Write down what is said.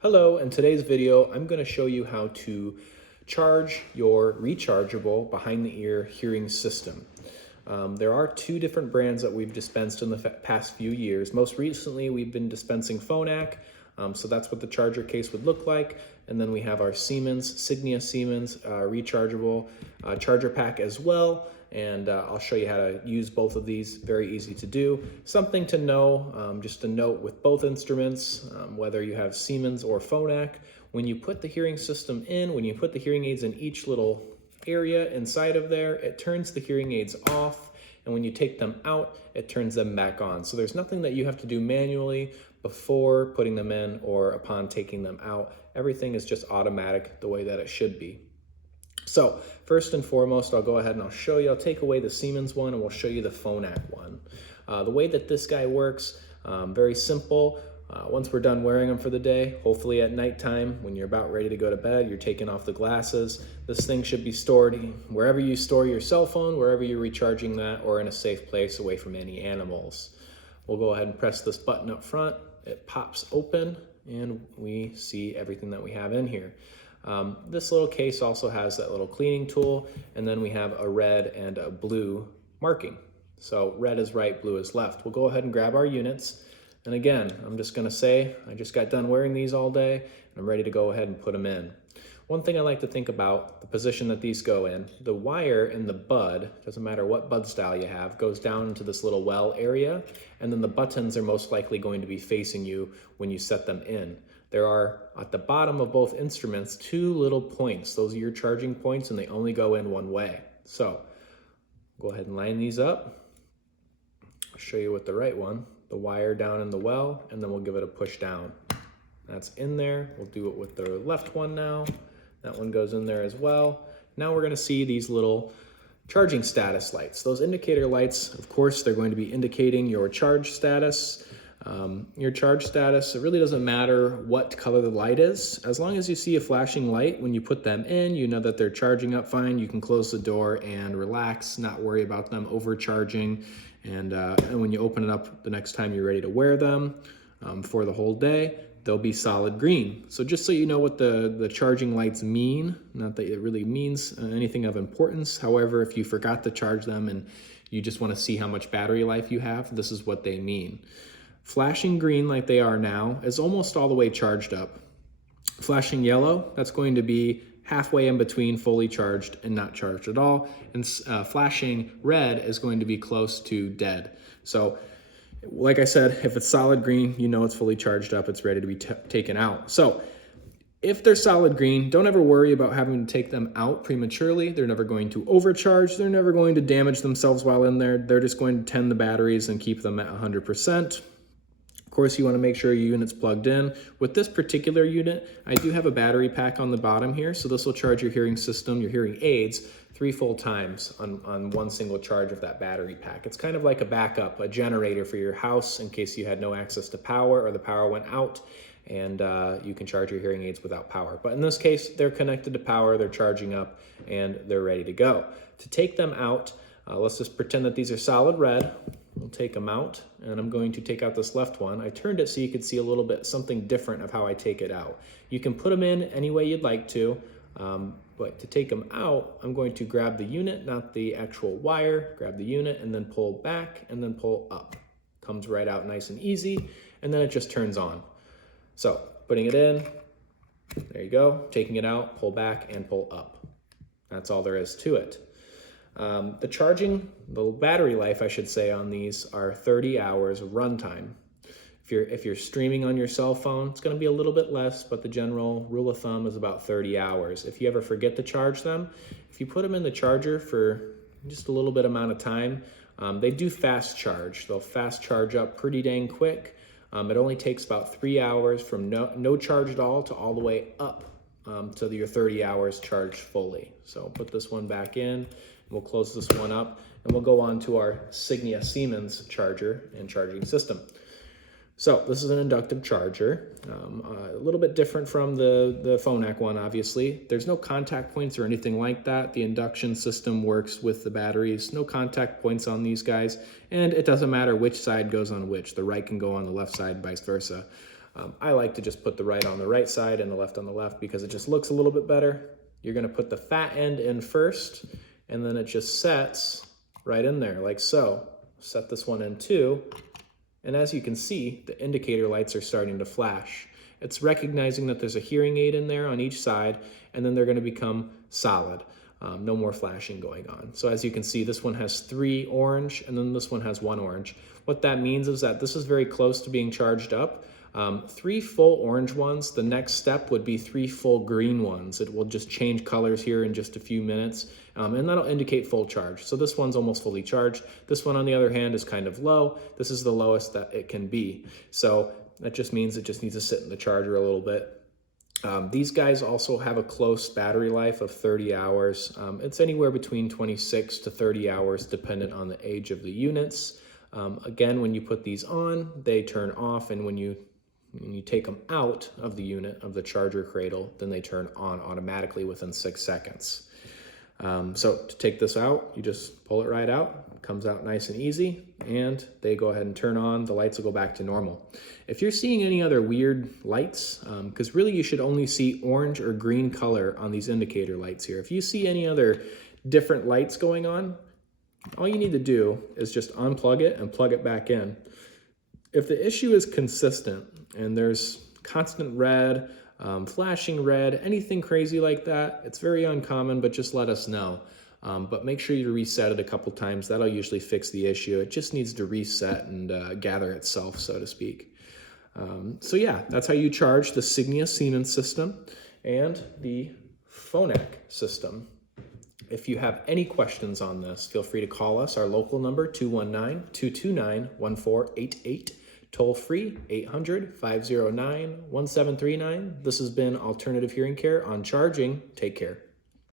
Hello, in today's video, I'm going to show you how to charge your rechargeable behind the ear hearing system. There are two different brands that we've dispensed in the past few years. Most recently, we've been dispensing Phonak, so that's what the charger case would look like. And then we have our Siemens, Signia Siemens rechargeable charger pack as well. And I'll show you how to use both of these. Very easy to do. Something to know, just a note with both instruments, whether you have Siemens or Phonak, when you put the hearing system in, when you put the hearing aids in each little area inside of there, it turns the hearing aids off, and when you take them out, it turns them back on. So there's nothing that you have to do manually before putting them in or upon taking them out. Everything is just automatic the way that it should be. So first and foremost, I'll go ahead and I'll show you. I'll take away the Siemens one and we'll show you the Phonak one. The way that this guy works, very simple. Once we're done wearing them for the day, hopefully at nighttime, when you're about ready to go to bed, you're taking off the glasses. This thing should be stored wherever you store your cell phone, wherever you're recharging that, or in a safe place away from any animals. We'll go ahead and press this button up front. It pops open and we see everything that we have in here. This little case also has that little cleaning tool, and then we have a red and a blue marking. So red is right, blue is left. We'll go ahead and grab our units. And again, I'm just gonna say, I just got done wearing these all day, and I'm ready to go ahead and put them in. One thing I like to think about, the position that these go in, the wire in the bud, doesn't matter what bud style you have, goes down into this little well area, and then the buttons are most likely going to be facing you when you set them in. There are, at the bottom of both instruments, two little points. Those are your charging points, and they only go in one way. So, go ahead and line these up. I'll show you with the right one. The wire down in the well, and then we'll give it a push down. That's in there. We'll do it with the left one now. That one goes in there as well. Now we're gonna see these little charging status lights. Those indicator lights, of course, they're going to be indicating your charge status. Your charge status, it really doesn't matter what color the light is. As long as you see a flashing light when you put them in, you know that they're charging up fine. You can close the door and relax, not worry about them overcharging. And when you open it up the next time you're ready to wear them for the whole day, they'll be solid green. So just so you know what the charging lights mean, not that it really means anything of importance. However, if you forgot to charge them and you just want to see how much battery life you have, this is what they mean. Flashing green like they are now is almost all the way charged up. Flashing yellow, that's going to be halfway in between fully charged and not charged at all. And flashing red is going to be close to dead. So like I said, if it's solid green, you know it's fully charged up, it's ready to be taken out. So if they're solid green, don't ever worry about having to take them out prematurely. They're never going to overcharge. They're never going to damage themselves while in there. They're just going to tend the batteries and keep them at 100%. Of course, you want to make sure your unit's plugged in. With this particular unit, I do have a battery pack on the bottom here, so this will charge your hearing system, your hearing aids, 3 full times on one single charge of that battery pack. It's kind of like a backup, a generator for your house in case you had no access to power or the power went out, and you can charge your hearing aids without power. But in this case, they're connected to power, they're charging up, and they're ready to go. To take them out, let's just pretend that these are solid red. We'll take them out, and I'm going to take out this left one. I turned it so you could see a little bit something different of how I take it out. You can put them in any way you'd like to, but to take them out, I'm going to grab the unit, not the actual wire, grab the unit, and then pull back, and then pull up. Comes right out nice and easy, and then it just turns on. So, putting it in, there you go, taking it out, pull back, and pull up. That's all there is to it. The battery life, I should say, on these are 30 hours of runtime. If you're streaming on your cell phone, it's going to be a little bit less, but the general rule of thumb is about 30 hours. If you ever forget to charge them, if you put them in the charger for just a little bit amount of time, they do fast charge. They'll fast charge up pretty dang quick. It only takes about 3 hours from no charge at all to all the way up to your 30 hours charged fully. So put this one back in. We'll close this one up, and we'll go on to our Signia Siemens charger and charging system. So this is an inductive charger, a little bit different from the Phonak one, obviously. There's no contact points or anything like that. The induction system works with the batteries. No contact points on these guys, and it doesn't matter which side goes on which. The right can go on the left side, vice versa. I like to just put the right on the right side and the left on the left because it just looks a little bit better. You're gonna put the fat end in first, and then it just sets right in there like so. Set this one in too, and as you can see, the indicator lights are starting to flash. It's recognizing that there's a hearing aid in there on each side, and then they're gonna become solid. No more flashing going on. So as you can see, this one has 3 orange, and then this one has 1 orange. What that means is that this is very close to being charged up. 3 full orange ones, the next step would be 3 full green ones. It will just change colors here in just a few minutes, and that'll indicate full charge. So this one's almost fully charged. This one, on the other hand, is kind of low. This is the lowest that it can be. So that just means it just needs to sit in the charger a little bit. These guys also have a close battery life of 30 hours. It's anywhere between 26 to 30 hours dependent on the age of the units. Again, when you put these on, they turn off, and when you take them out of the unit, of the charger cradle, then they turn on automatically within 6 seconds. So to take this out, you just pull it right out. It comes out nice and easy, and they go ahead and turn on. The lights will go back to normal. If you're seeing any other weird lights, because really you should only see orange or green color on these indicator lights here. If you see any other different lights going on, all you need to do is just unplug it and plug it back in. If the issue is consistent and there's constant red, flashing red, anything crazy like that, it's very uncommon, but just let us know. But make sure you reset it a couple times. That'll usually fix the issue. It just needs to reset and gather itself, so to speak. So yeah, that's how you charge the Signia Siemens system and the Phonak system. If you have any questions on this, feel free to call us. Our local number, 219-229-1488. Toll free, 800-509-1739. This has been Alternative Hearing Care on Charging. Take care.